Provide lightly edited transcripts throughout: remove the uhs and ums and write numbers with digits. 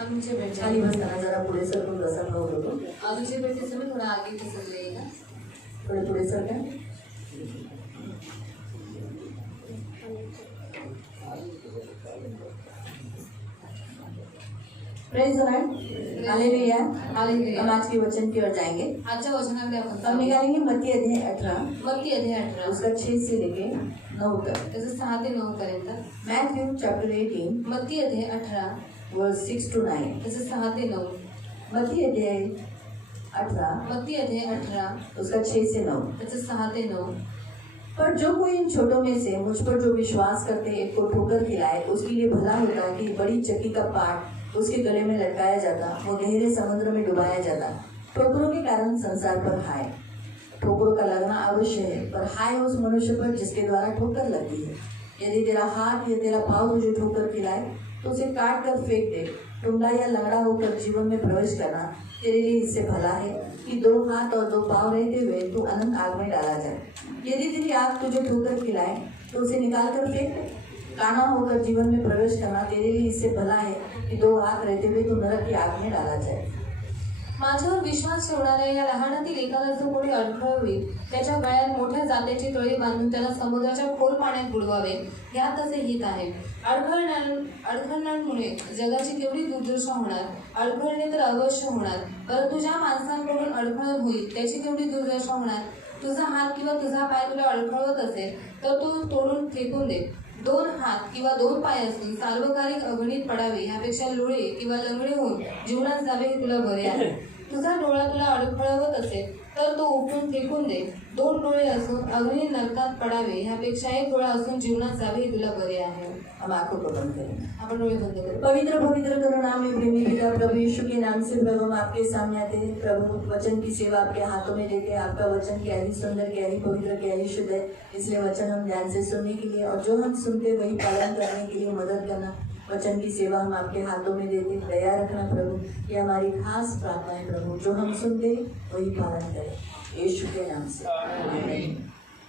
आलूचे पेटी खाली बसताना जरा पुढे सरकून बसा, खाऊ नको. आलूचे पेटी से थोड़ा आगे का सर लेगा, थोडे पुढे सरका. Praise the Lord, hallelujah. Hallelujah. हम आज के वचन की ओर जाएंगे. आजच्या वचनाकडे हम आपण निकालेंगे मत्ती अध्याय 18, मत्ती अध्याय 18 उसका 6 से लेके 9 तक. त्याचं 6 ते 9 पर्यंत. मैथ्यू चैप्टर 18 मत्ती अध्याय 18 वर्स 6 to 9. त्याचं 6 ते 9. मत्ती अध्याय 18 मत्ती अध्याय 18 उसका 6 से 9. त्याचं 6 ते 9. पर जो कोई इन छोटों में से मुझ पर जो विश्वास करते एक को ठोकर खिलाए, उसके लिए भला होता कि बड़ी चक्की का पाट उसके गले में लटकाया जाता, वो गहरे समुद्र में डुबाया जाता. ठोकरों के कारण संसार पर हाय. ठोकरों का लगना अवश्य है, पर हाय उस मनुष्य पर जिसके द्वारा ठोकर लगती है. यदि तेरा हाथ या तेरा पाँव तुझे ठोकर खिलाए तो उसे काट कर फेंक दे. टुंडा या लंगड़ा होकर जीवन में प्रवेश करना तेरे लिए इससे भला है कि 2 हाथ और 2 पाँव रहते हुए तू अनंत आग में डाला जाए. यदि तेरी आँख तुझे ठोकर खिलाए तो उसे निकाल कर फेंक दे. काना होकर जीवन में प्रवेश करना तेरे लिए इससे भला है कि 2 हाथ रहते हुए तू नरक की आग में डाला जाए. माझ्यावर विश्वास ठेवणाऱ्या या लहानातील एकाला जो कोणी अडखळवील, त्याच्या गळ्यात मोठ्या जात्याची तळी बांधून त्याला समुद्राच्या खोल पाण्यात बुडवावे, ह्यात असे हित आहे. अडखळणांमुळे जगाची तेवढी दुर्दशा होणार. अडखळणे तर अवश्य होणार, परंतु ज्या माणसांकडून अडखळ होईल त्याची तेवढी दुर्दशा होणार. तुझा हात किंवा तुझा पाय तुला अडखळवत असेल तर तो तोडून फेकून दे. 2 हात किंवा 2 पाय असून सार्वकालिक अगणित पडावे ह्यापेक्षा लुळे किंवा लंगडे होऊन जीवनात जावे हे तुला बरे आहे. तुझा डोळा तुला अडखळवत असेल तर तो उपटून फेकून दे. 2 डोळे असून अग्नी नरकात पडावे ह्यापेक्षा 1 डोळा असून जीवनात जावे हे तुला बरे आहे. हम आंखों को बंद करें. आपण डोळे बंद करू. पवित्र पवित्र करुणामय प्रेमी पिता प्रभु यीशु के नाम से प्रभु हम आपके सामने आते हैं. प्रभु वचन की सेवा आपके हाथों में देते हैं. आपका वचन क्या ही सुंदर, क्या ही पवित्र, क्या ही शुद्ध है. इसलिए वचन हम ध्यान से सुनने के लिए और जो हम सुनते वही पालन करने के लिए मदद करना. वचन की सेवा हम आपके हाथों में देते. दया रखना प्रभु, ये हमारी खास प्रार्थना है प्रभु. जो हम सुनते वही पालन करें यीशु के नाम से. आमीन.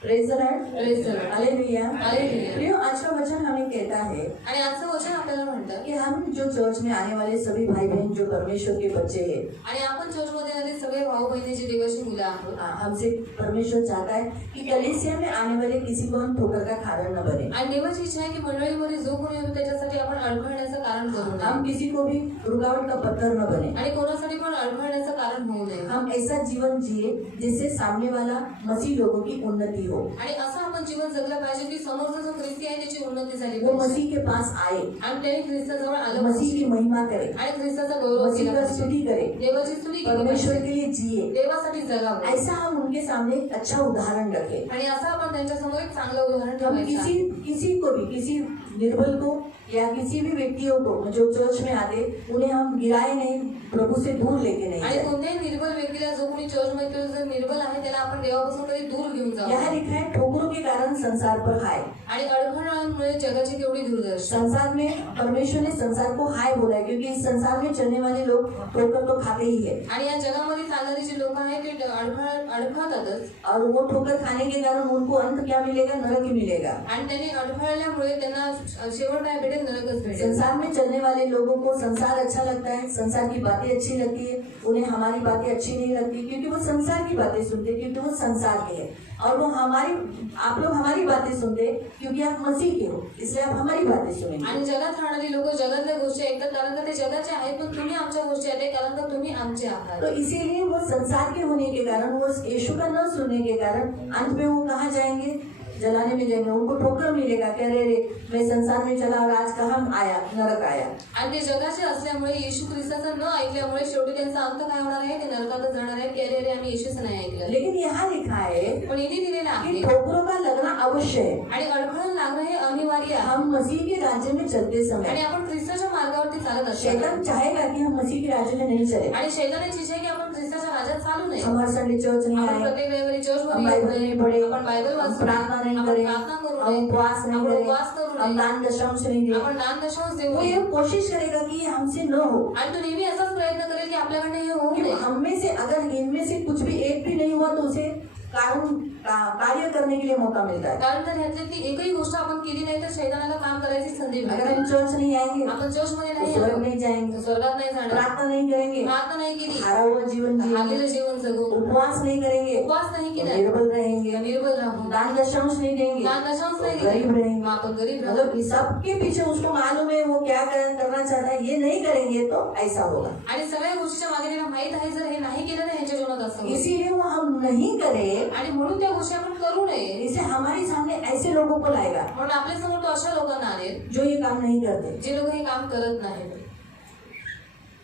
Praise the Lord, praise the Lord. Hallelujah. Hallelujah. प्रियो, आज का वचन हमें कहता है आणि आजचं वचन आपल्याला म्हणतं कि हम जो चर्च में आने वाले सभी भाई बहन जो परमेश्वर के बच्चे हैं, आणि आपण चर्चमध्ये आले सगळे भाऊ बहिणीची देवाची मुलं आहोत. हमसे परमेश्वर चाहता है कि कलीसिया में आने वाले किसी को हम ठोकर का कारण न बने. आणि देवाची इच्छा आहे की मंडळीमध्ये जो कोणी येतो त्याच्यासाठी आपण अडखळण्याचं कारण करू नये. हम किसी को भी रुकावट का पत्थर न बने. आणि कोणासाठी पण अडखळण्याचं कारण होऊ नये. हम ऐसा जीवन जिए जिससे सामने वाला मसीह लोगों की उन्नति हो. आणि असं आपण जीवन जगलं पाहिजे की समोरचा जो ख्रिस्ती आहे त्याची उन्नती झाली वो पाहिजे. मसीह के पास आए, आणि त्याने ख्रिस्ताजवळ आलं मसीह पाहिजे. की महिमा करे, आणि ख्रिस्ताचा गौरव मसीह केला का पाहिजे. स्तुति करे, देवाची स्तुती केली परमेश्वर पाहिजे. के लिए जिए. देवासाठी जगावं. ऐसा हम उनके सामने एक अच्छा उदाहरण रखें. आणि असं आपण त्यांच्या समोर एक चांगलं उदाहरण हम ठेवायचं. किसी को भी, किसी निर्बल को या किसी भी व्यक्तियों को जो चर्च में आते उन्हें हम गिराए नहीं, प्रभु से दूर लेके नहीं आणि जाए. कोणत्याही निर्बल व्यक्तीला जो कोणी चर्चमध्ये जर निर्बल आहे त्याला आपण देवापासून कधी दूर घेऊन जाऊ. यहाँ लिखा है ठोकरों के कारण संसार पर हाय. आणि अडखळणांमुळे जगाची तेवढी दुर्दशा. संसार में परमेश्वर ने संसार को हाय बोला है क्योंकि इस संसार में चलने वाले लोग ठोकर तो खाते ही है. आणि या जगामध्ये चालणारी जी लोक आहेत ते अडखळतातच. और वो ठोकर खाने के कारण उनको अंत क्या मिलेगा? नरक ही मिलेगा. आणि त्यांनी अडखळल्यामुळे त्यांना शेवट काय भेटेल? नरकच भेटेल. संसार में चलने वाले लोगों को संसार अच्छा लगता है, संसार की बातें अच्छी लगती है. उन्हें हमारी बातें अच्छी नहीं लगती क्योंकि वो संसार की बातें सुनते, क्योंकि वो संसार के हैं. और वो आप लोग हमारी बातें सुनते क्योंकि आप मसीह के हो, इसलिए आप हमारी बातें सुनेंगे. आणि जगात राहणारी लोक जगातल्या गोष्टी ऐकतात कारण का ते जगाचे आहेत, पण तुम्ही आमच्या गोष्टी ऐकताय कारण का तुम्ही आमचे आहात. तो इसीलिए वो संसार के होने के कारण, वो यीशु का न सुनने के कारण अंत में वो कहाँ जाएंगे? जलाने में जाएंगे. उनको ठोकर मिलेगा कि अरे रे मैं संसार में चला और आज कहाँ आया? नरक आया. आणि ते जगाचे असल्यामुळे येशू ख्रिस्ताचा न ऐकल्यामुळे शेवटी त्यांचा अंत काय होणार आहे? ते नरकातच जाणार आहे की अरे रे आम्ही येशूच नाही ऐकलं. लेकिन यहाँ लिखा है पण इथे दिलेलं आहे कि ठोकरों का लगना अवश्य है. आणि अडखळण लागणं हे अनिवार्य आहे. हम मसीह के राज्य में चलते आणि समय आपण ख्रिस्ताच्या मार्गावरती चालत असतो. शैतान चाहेगा कि हम मसीह के राज्य में नहीं चले. आणि शैतानाची इच्छा आहे की आपण ख्रिस्ताच्या राज्यात चालू नये. हम हर संडे चर्च नहीं आपण आए, प्रत्येक रविवारी चर्च हम बाइबल नहीं पढ़े, आपण बायबल हम वाचू, प्रार्थना नहीं आपण करें, प्रार्थना करू हम नये, उपवास नहीं आपण करें, उपवास करू हम नये, दान दशांश नहीं दें. आपण दान दशांश देऊ वो नये. ये कोशिश करेगा कि ये हमसे न हो. आणि तो नेहमी असाच प्रयत्न करेल की आपल्याकडनं हे होऊ कि नये. हम में से अगर इनमें से कुछ भी एक भी नहीं हुआ तो उसे कार्य करने के लिए मौका मिलता है। कारण तर ह्यातली एकही गोष्ट आपण केली नाही तर शैतानाला काम करायची संधी अगर मिळते. हम चर्च नहीं आएंगे, आपण चर्चमध्ये तो नाही स्वर्ग आलो, नहीं जाएंगे, तर स्वर्गात नाही जाणार, प्रार्थना नहीं करेंगे, प्रार्थना नाही केली, हारा हुआ जीवन जिएंगे, हारलेलं जीवन जगू, उपवास नहीं करेंगे, उपवास नाही तो केला, निर्बल रहेंगे, निर्बल राहू, दान दशांश नहीं देंगे, दान दशांश नाही तो गरीब दिले, रहेंगे। मग आपण गरीब राहू. मतलब सबके पीछे उसको मालूम है वो क्या करना चाहता है, ये नहीं करेंगे तो ऐसा होगा। आणि सगळ्या गोष्टीच्या मागे त्याला माहित आहे जर हे नाही केलं तर ह्याच्या जीवनात असं होईल. इसीलिए वो हम नहीं करें, आणि म्हणून त्या गोष्टी आपण करू नये. इसे हमारे सामने ऐसे लोगों को लाएगा म्हणून आपल्या समोर तो अशा लोकांना आणेल जो ये काम नहीं करते, जे लोक हे काम करत नाहीत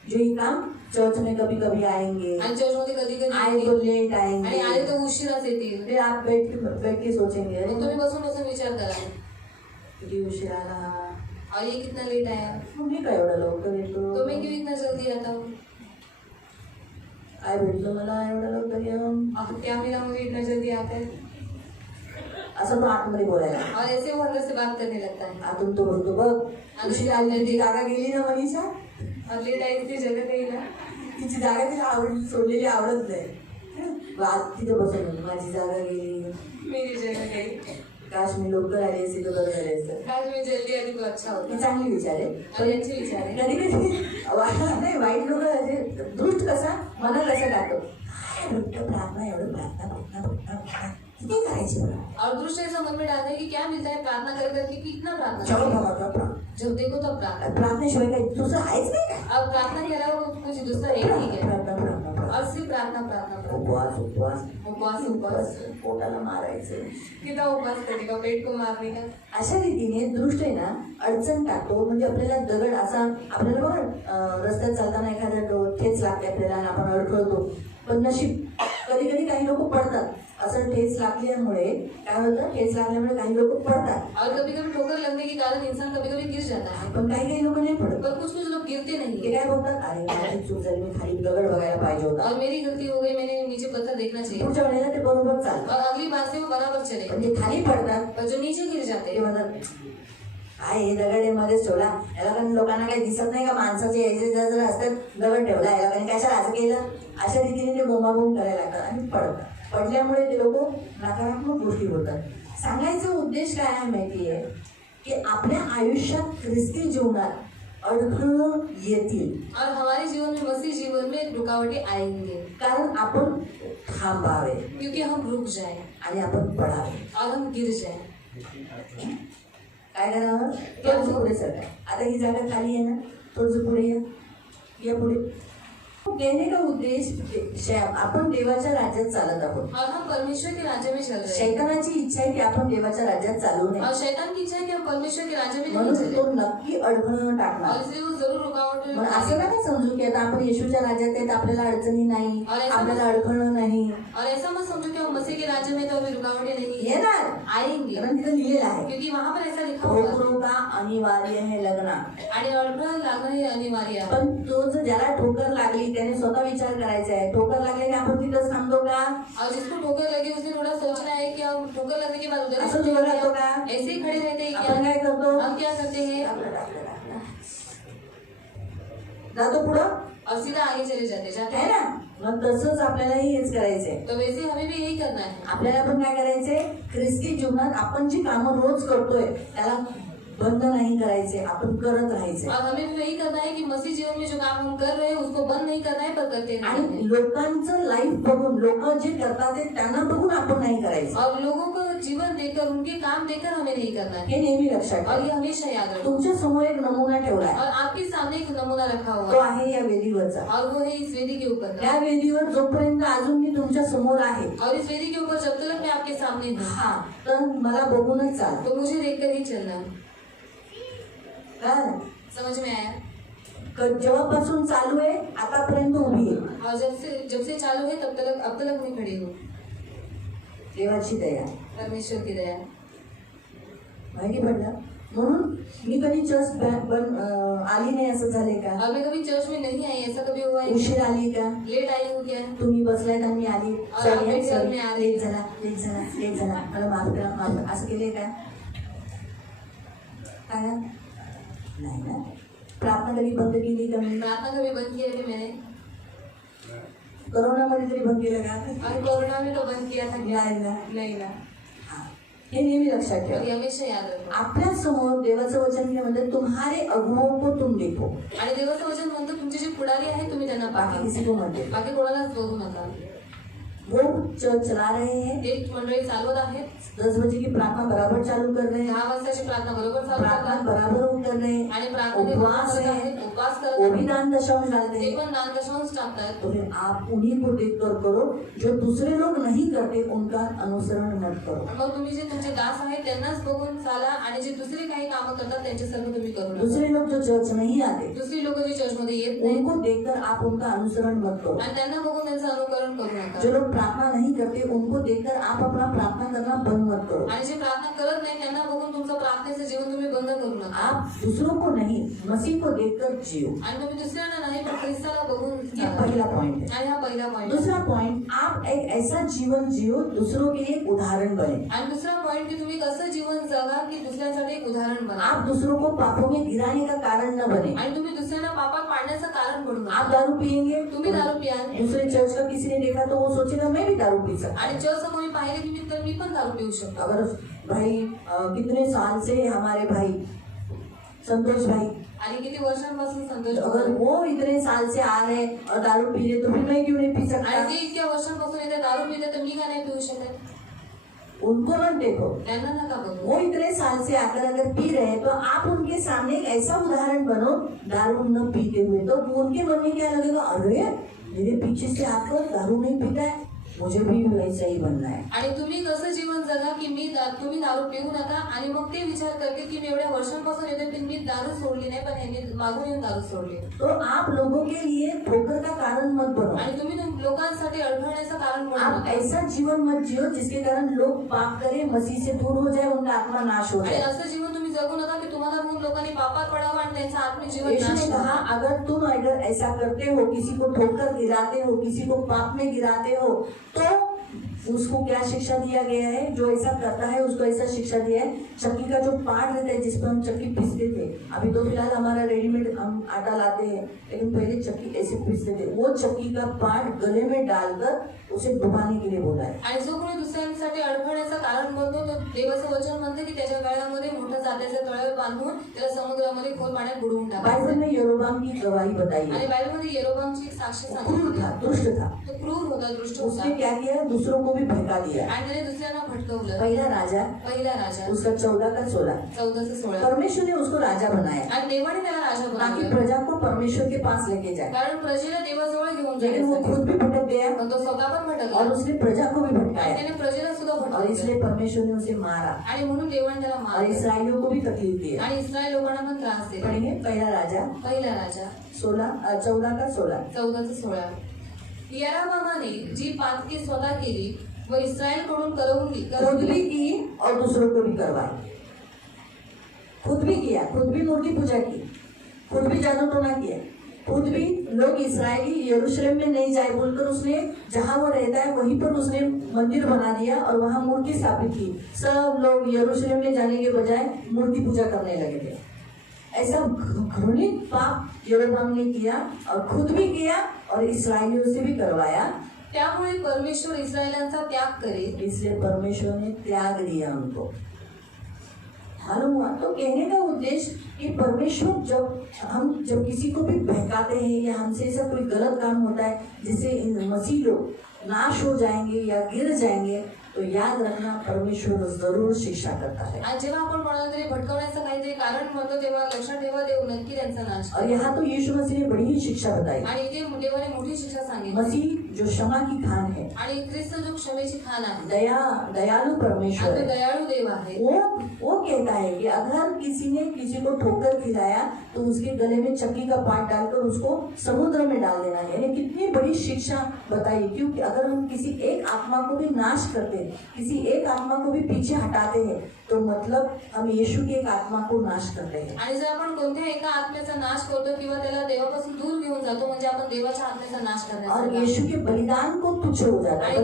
जो ये काम चर्च में कभी कभी आएंगे, आणि चर्चमध्ये कधी कधी आए तो लेट आणि आले आएंगे, तर उशिराच येतील. फिर आप बैठ के सोचेंगे अरे मग तुम्ही बसून बसून विचार करा किती उशीर आला, और ये कितना लेट आया, मी काय एवढा लवकर येतो, तो मैं क्यों इतना जल्दी आता हूँ, काय भेटलं मला एवढा लवकर येऊन, अब क्या मिला मुझे इतना जल्दी आता है. असं तो आतमध्ये बोलायला, और ऐसे वो अंदर से बात करने लगता है. आतून तो बोलतो बघ उशीर आली, ती जागा गेली ना मनीषा, और लेट आई ती जगह गई ना, तिची जागा तिला सोडलेली आवडत नाही, तिथे बसून माझी जागा गेली, मेरी जगह गई, काश मी लवकर आली असती तर बरं झालं असतं. काश मैं जल्दी आती तो अच्छा ही होता. चांगली विचार आहे, आणि यांचे विचार आहे. कधी कधी नाही वाईट लोक असे दृष्ट कसा मनात असं टाकतो, काय भेटतं प्रार्थना, एवढं प्रार्थना किती करायची बरं, और दूसरे ऐसा मन में डालता है कि क्या मिलता है प्रार्थना कर करके कि इतना प्रार्थना चलो करो. बाबा जब देखो तब प्रार्थना. प्रार्थनेशिवाय काही दुसरं आहेच नाही काय, अब प्रार्थना के अलावा कुछ दूसरा है ही नहीं है. प्रार्थना प्रार्थना प्रार्थना, और सिर्फ प्रार्थना प्रार्थना प्रार्थना. उपवास उपवास उपवास उपवास. पोटाला मारायचं, कितना उपवास करेगा, पेट को मारने का. अशा रीतीने दृष्ट आहे ना अडचण टाकतो. म्हणजे आपल्याला दगड असा आपल्याला बघा रस्त्यात चालताना एखादा ठेच लागते आपल्याला आणि आपण अडखळतो, पण नशीब कधी कधी काही लोक पडतात. असं ठेच लागल्यामुळे काय होतं, ठेच लागल्यामुळे काही लोक पडतात, और कभी कभी ठोकर लगने के कारण इंसान कभी कभी गिर जाता है. पण काही लोक नाही पडत. पर कुछ कुछ लोग गिरते नहीं ते है. काय बोलतात, अरे माझी चूक झाली, मी खाली दगड बघायला पाहिजे होता, और मेरी गलती हो गई, मैंने नीचे पत्थर देखना चाहिए. पुढच्या वेळेला ते बरोबर चालतं. और अगली बार से वो बराबर चले. पण जे खाली पडतात पर जो नीचे गिर जाते ते म्हणतात काय हे दगड मध्येच ठेवला, याला कारण लोकांना काही दिसत नाही का, माणसाचे याचे जर असतात दगड ठेवला याला कारण कशाला असं केलं, अशा रीतीने ते बोंबाबोंब करायला लागतात आणि पडतात. पडल्यामुळे ते लोक नकारात्मक गोष्टी बोलतात. सांगायचा उद्देश काय आहे माहिती आहे की आपल्या आयुष्यात ख्रिस्ती जीवनात अडथळं येतील, और हमारे जीवन में मसीह जीवन में रुकावटें आएंगे, कारण आपण थांबावे क्योंकि हम रुक जाए आणि आपण पडावे. और हम गिर जाए. काय करावं, थोडंसं पुढे सरका. आता ही जागा खाली आहे ना, थोडंसं पुढे या पुढे. कहने का उद्देश आपण देवाच्या राज्यात चालत आहोत. और हम परमेश्वर के राज्य में चल रहे हैं. शैतानाची इच्छा आहे की आपण देवाच्या राज्यात चालू नये, और शैतान की इच्छा है कि हम परमेश्वर के राज्य में नहीं म्हणून चले. तो नक्की अडथळं टाकणार. और इसलिए वो जरूर रुकावटें मग असं नका समजू की आता आपण येशूच्या राज्यात आहेत, आपल्याला अडचणी नाही, और ऐसा आपल्याला अडथळं नाही. और ऐसा मत समझो कि हम मसीह के राज्य में तो अभी रुकावटें नहीं है. येणार, आएंगे, कारण तिथं लिहिलेलं आहे क्योंकि वहां पर ऐसा लिखा हुआ है. ठोकरों का अनिवार्य है लगना. आणि अडथळा लागणं हे अनिवार्य आहे. पण तो जर ज्याला ठोकर लागली त्याने स्वतः विचार करायचा आहे, ठोकर लागल्याने आपण तिथंच थांबतो का, और जिसको ठोकर लगी उसने थोड़ा सोचना है कि हम ठोकर लगने के बाद उधर ही असं सोचेंगे जोर क्या? लागतो का, ऐसे ही खड़े रहते हैं आपण काय क्या? करतो, हम क्या करते हैं? जातो पुढं और सीधा आगे चले जाते आहे हैं. ना. मग तसंच आपल्यालाही हेच करायचंय. तो वैसे हमें भी यही करना है. आपल्याला पण काय करायचंय, ख्रिस्ती जीवनात आपण जी कामं रोज करतोय त्याला बंद नाही करायचे, आपण करत राहायचे. और हमें भी वही करना है कि मसीह जीवन में जो काम हम कर रहे हैं उसको बंद नहीं करना है पर करते रहना है. आणि लोकांचं लाईफ बघून, लोक जे करतात ते त्यांना बघून आपण नाही करायचं. और लोगों को जीवन देकर उनके काम देकर हमें नहीं करना है. हे नेहमी लक्षात और ठेवा. ये हमेशा याद रखो. तुमच्या समोर एक नमुना ठेवलाय, और आपके सामने एक नमूना रखा तो हुआ आहे या वेदीवरचा. है और वो है इस वेदी के ऊपर. त्या वेदीवर जोपर्यंत अजून मी तुमच्या समोर आहे, और इस वेदी के ऊपर जब तक मैं आपके सामने हूँ हा, तर मला बघूनच चाल. तो मुझे देखकर ही चलना है. काय समझ में आया? जेव्हापासून चालू आहे आतापर्यंत उभी आहे. और जब से चालू है तब तक अब तक मैं खड़ी हूँ. देवाची दया, परमेश्वर की दया. माहिती पडलं. म्हणून मी कधी चर्च आली नाही असं झाले का, और मैं कभी चर्च में नहीं आई, ऐसा कभी हुआ है? उशीर आली का, लेट आई हूँ क्या? तुम्ही बसलायत आणि मी आली, और आप मेरे घर में आ रही. लेट झाला मला माफ करा, माफ करा, असं केले का, काय नाही ना. प्रार्थना कधी बंद केली का मी, प्रार्थना कभी बंद किया है मैंने? कोरोना मध्ये तरी बंद केलं का? और कोरोना में तो बंद किया था क्या? नाही ना. नहीं ना. हा. हे नेहमी लक्षात और ठेवा. ये हमेशा याद रखो. आपल्या समोर देवाचं वचन काय म्हणते, तुम्हारे अगुओं को तुम देखो, आणि देवाचं वचन म्हणतो तुमचे जे पुढारी आहे तुम्ही त्यांना बाकी पहा, किसी को मत देखो. बाकी कोणालाच बघू नका. वो चर्च चला रहे हैं, एक मंडळी चालवत आहेत, 10 बजे की प्रार्थना बराबर चालू कर रहे हैं, 10 वाजताची प्रार्थना बरोबर चालू प्रार्थना करतात बराबर वो कर रहे हैं, आणि प्रार्थना उपवास करत है, आहेत, उपवास करत वो भी आहेत, दान दशांश डालते ते हैं. पण दान दशांश टाकतात. तो फिर आप उन्हीं को देखकर करो, जो दूसरे लोग नहीं करते उनका अनुसरण मत करो. मग तुम्ही जे तुमचे दास आहेत त्यांनाच बघून चाला आणि जे दुसरे काही कामं करतात त्यांच्यासारखं तुम्ही करू नका. दूसरे लोग जो चर्च नहीं आते दुसरी लोक जे चर्चमध्ये येत नाही उनको देखकर आप उनका अनुसरण मत करो. आणि त्यांना बघून त्यांचं अनुकरण करू नका. जो लोग प्रार्थना नहीं करते उनको देखकर आप अपना प्रार्थना करना बंद मत करो. आणि जे प्रार्थना करत नाही त्यांना बघून तुमचं प्रार्थनेचं जीवन तुम्ही बंद करू नका. आप दूसरों को नहीं, मसीह को देखकर जियो. आणि तुम्ही दुसऱ्यांना नाही पण ख्रिस्ताला बघून ये चाला. पहला पॉइंट है. आणि हा पहिला पॉईंट. दूसरा पॉइंट, आप एक ऐसा जीवन जियो दूसरों के लिए एक उदाहरण बने. आणि दुसरा पॉईंट की तुम्ही कसं जीवन जगा की दुसऱ्यांसाठी एक उदाहरण बना. आप दूसरों को पापों में गिराने का कारण न बने. आणि तुम्ही दुसऱ्यांना पापात पाडण्याचं कारण बनू आप नका. दारू पियेंगे, तुम्ही दारू पियाल दूसरे चर्च का किसी ने देखा तो वो सोचेगा मैं भी दारू पी सकता. आणि चर्च कोणी पाहिले की मी पण दारू पिऊ शकतो. अगर भाई कितने साल से हमारे भाई संतोष भाई, आणि किती वर्षांपासून संतोष अगर भाऊ, वो इतने साल से आ रहे और दारू पी रहे तो फिर मैं क्यों नहीं पी सकता. आणि ते इतक्या वर्षांपासून येते दारू पिते तर मी का नाही पिऊ शकत. उनको मत देखो. त्यांना नका बघू. वो इतने साल से आकर अगर पी रहे हैं तो आप उनके सामने एक ऐसा उदाहरण बनो दारू न पीते हुए. तो उनके मन में क्या लगेगा, अरे मेरे पीछे से आकर दारू नहीं पीता है, मुझे भी वैसा ही बनना है. आणि तुम्ही कसं जीवन जगा की तुम्ही दारू पिऊ नका आणि मग ते विचार करते की मी एवढ्या वर्षांपासून येते पण मी दारू सोडली नाही पण यांनी मागून येऊन दारू सोडली. तो आप लोगों के लिए ठोकर का कारण मत बनो. आणि तुम्ही लोकांसाठी अडथळण्याचं कारण बनू आप नका. ऐसा जीवन मत जियो जिसके कारण लोग पाप करें, मसीह से दूर हो जाए, उनका आत्मा नाश हो आणि जाए. असं जीवन तुम्ही जगू नका की तुम्हाला बघून लोकांनी पापात पडावं आणि त्यांचं आत्मिक जीवन यीशु नाश ने कहा, व्हावं. अगर तुम अगर ऐसा करते हो, किसी को ठोकर गिराते हो, किसी को पाप में गिराते हो, तो उसको क्या शिक्षा दिया गया है. जो ऐसा करता है उसको ऐसा शिक्षा दिया है. चक्की का जो पार्ट रहता है जिस पर हम चक्की पीसते थे, अभी तो फिलहाल हमारा रेडीमेड हम आटा लाते हैं, लेकिन पहले चक्की ऐसे पीसते थे. वो चक्की का पार्ट गले में डालकर उसे डुबाने के लिए बोला है. आणि जो कोणी दुसऱ्यांसाठी अडथळण्याचं कारण बनतो तो देवाचं वचन म्हणते की त्याच्या गळ्यामध्ये मोठं जात्याचं तळं बांधून त्याला समुद्रामध्ये खोल पाण्यात बुडवून बाइबल टाकायचं. में यरोबाम की गवाही बताई आणि है. बायबलमध्ये येरोबामची एक साक्षी क्रूर सांगितली. था, दुष्ट था. तो क्रूर होता, दृष्ट उसने होता क्या किया, दूसरों को भी भड़का दिया. आणि त्याने दुसऱ्यांना भटकवलं. पहला राजा, पहिला राजा उसका 14 का 16. 14:16. परमेश्वर ने उसको राजा बनाया आणि देवाने त्याला राजा ताकि बनवलं प्रजा को परमेश्वर के पास लेके जाए. कारण प्रजेला देवाजवळ घेऊन लेकिन वो जायचं. खुद भी भटक गया पण तो स्वतः पण और भटकला उसने प्रजा को भी आणि भटकाया त्याने प्रजेला सुद्धा और भटकवलं इसलिए परमेश्वर ने उसे मारा आणि म्हणून देवाने त्याला और मारलं इसराइलियों को भी तकलीफ दी. आणि इस्रायल लोकांना पण त्रास दिला. पढ़ेंगे पहला राजा पहिला राजा 14 का 16. 14:16. यारामाने जी पातकी स्वतः केली व इस्रायल कडून करवली खुद भी की और दूसरों को भी करवाई. खुद भी किया, खुद भी मूर्ति पूजा की, खुद भी जादू टोना किया, खुद भी लोग इसराइली यरूशलेम में नहीं जाए बोलकर उसने जहां वो रहता है वहीं पर उसने मंदिर बना दिया और वहां मूर्ति स्थापित की. सब लोग यरूशलेम में जाने के बजाय मूर्ति पूजा करने लगे थे. ऐसा घृणित पाप यरोबाम ने किया और खुद भी किया और इसराइलियों से भी करवाया. त्यामुळे परमेश्वर इस्रायलांचा त्याग करेल. इसलिए परमेश्वर ने त्याग दिया उनको. मालूम हुआ. तो कहने का उद्देश्य कि परमेश्वर जब किसी को भी बहकाते हैं या हमसे ऐसा कोई गलत काम होता है जिससे इन मसीह लोग नाश हो जाएंगे या गिर जाएंगे, तो याद रखना परमेश्वर जरूर शिक्षा करता है. आणि जेव्हा आपण कोणाला तरी भटकवण्याचं काहीतरी कारण म्हणतो तेव्हा लक्षात ठेवा देव नक्की त्यांचा नाश और करेल. यहाँ तो यीशु मसीह ने बड़ी ही शिक्षा बताई. आणि इथे देवाने मोठी शिक्षा सांगितली. मसीह जो क्षमा की खान है, आणि ख्रिस्त जो क्षमेची खान आहे, दयालु परमेश्वर आणि तो है, दयाळू देव आहे. वो कहता है कि अगर किसी ने किसी को ठोकर खिलाया तो उसके गले में चक्की का पाट डालकर उसको समुद्र में डाल देना है. यानी कितनी बड़ी शिक्षा बताई. क्योंकि अगर हम किसी एक आत्मा को भी नाश करते हैं, किसी एक आत्मा को भी पीछे हटाते हैं, तो मतलब हम यीशु की एक आत्मा को नाश करते हैं. आणि जर आपण कोणत्या एका आत्म्याचा नाश करतो किंवा त्याला देवापासून दूर घेऊन जातो म्हणजे आपण देवाच्या आत्म्याचा नाश और करण्याचा यीशु के बलिदान को तुच्छ हो जाता है,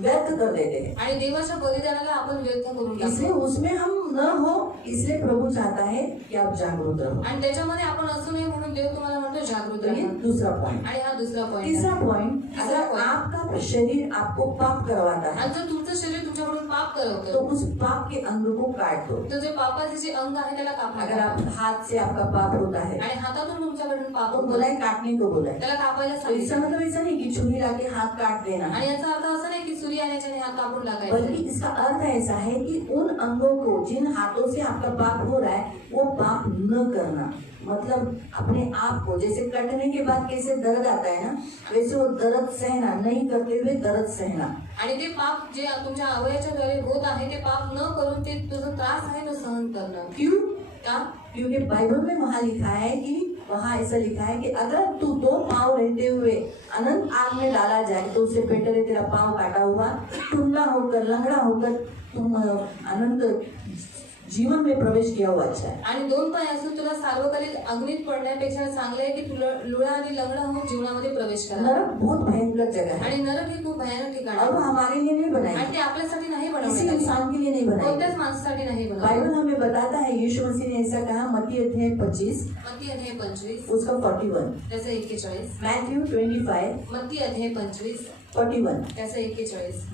व्यर्थ कर देते हैं. आणि देवाच्या बलिदानाला आपण व्यर्थ करून टाकतो. इसलिए उसमें हम न हो इसलिए प्रभु चाहता है कि आप जागरूक रहो। आणि त्याच्यामध्ये आपण असू नये म्हणून देव तुम्हाला म्हणतो जागृत तो ये राहा। दूसरा पॉइंट। आणि हा दुसरा पॉइंट। तीसरा पॉइंट, तीसरा अगर point. आपका शरीर आपको पाप करवाता है आणि जर तुमचं शरीर तुमच्याकडून पाप करवतं तो उस पाप के अंग को काट दो। तर जे पापाचे जे अंग आहे त्याला कापा। अगर आप हाथ से आपका पाप होता है आणि हातातून तुमच्याकडून पाप तो होतं, बोला है काटने को बोला है। त्याला कापायला तो इसका सांगितलं। मतलब ऐसा नहीं कि छुरी लाके हाथ काट देना, आणि याचा अर्थ असा नाही की सूर्य आल्याच्याने हात कापून लागायचा। बल्कि इसका अर्थ ऐसा है कि उन अंगों को जिन हाथों से आपका पाप हो रहा है वो पाप न करना। मतलब अपने आप को, जैसे कटने के बाद कैसे दर्द आता है ना, वैसे वो दर्द सहना, नहीं करते हुए दर्द सहना। आणि ते पाप जे तुमच्या अवयाच्या द्वारे होत आहे ते पाप न करून ते तुझा त्रास आहे तो सहन करणं। क्यों? का? क्योंकि बाइबल में वहाँ लिखा है कि वहाँ ऐसा लिखा है कि अगर तू 2 पाँव रहते हुए अनंत आग में डाला जाए तो उससे बेटर है तेरा पाँव काटा हुआ टुंडा होकर, लंगड़ा होकर तुम अनंत जीवन में प्रवेश किया हुआ अच्छा है। आणि 2 पाय असून तुला सार्वकालिक अग्नीत पडण्यापेक्षा चांगलं आहे की तुला लुळा आणि लंगडा होऊन जीवनामध्ये प्रवेश करा। नरक बहुत भयंकर जगह है आणि नरक ही खूप भयानक ठिकाण और वो आहे हमारे लिए नहीं बनाई, आणि ते आपल्यासाठी नाही किसी बनवण्यात आली, इंसान के लिए नहीं बनाई। कोणत्याच माणसासाठी नाही बनवली। बाइबल हमें बताता है, यीशु मसीह ने ऐसा कहा, मत्ती अध्याय 25 मत्ती अध्याय 25 उसका 41, त्याचं 41, मैथ्यू 25 मत्ती अध्याय 25 41। त्याचं 41।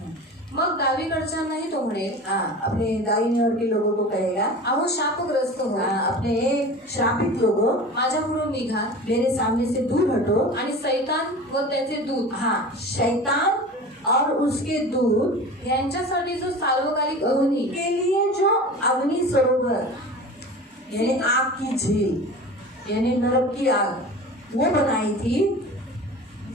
मग डावीकडच्यांनाही तो म्हणेल, हाँ, अपने दाहिने ओर के लोगों को कहेगा, अहो शापग्रस्त हो, हाँ, अपने श्रापित लोगों माझ्यापुढून निघा मेरे सामने से दूर हटो। आणि सैतान व त्याचे दूत हाँ, शैतान और उसके दूत, यांच्यासाठी जो सार्वकालिक अग्नी उनके लिए जो अग्नि सरोवर यानी आग की झील यानी नरक की आग वो बनाई थी,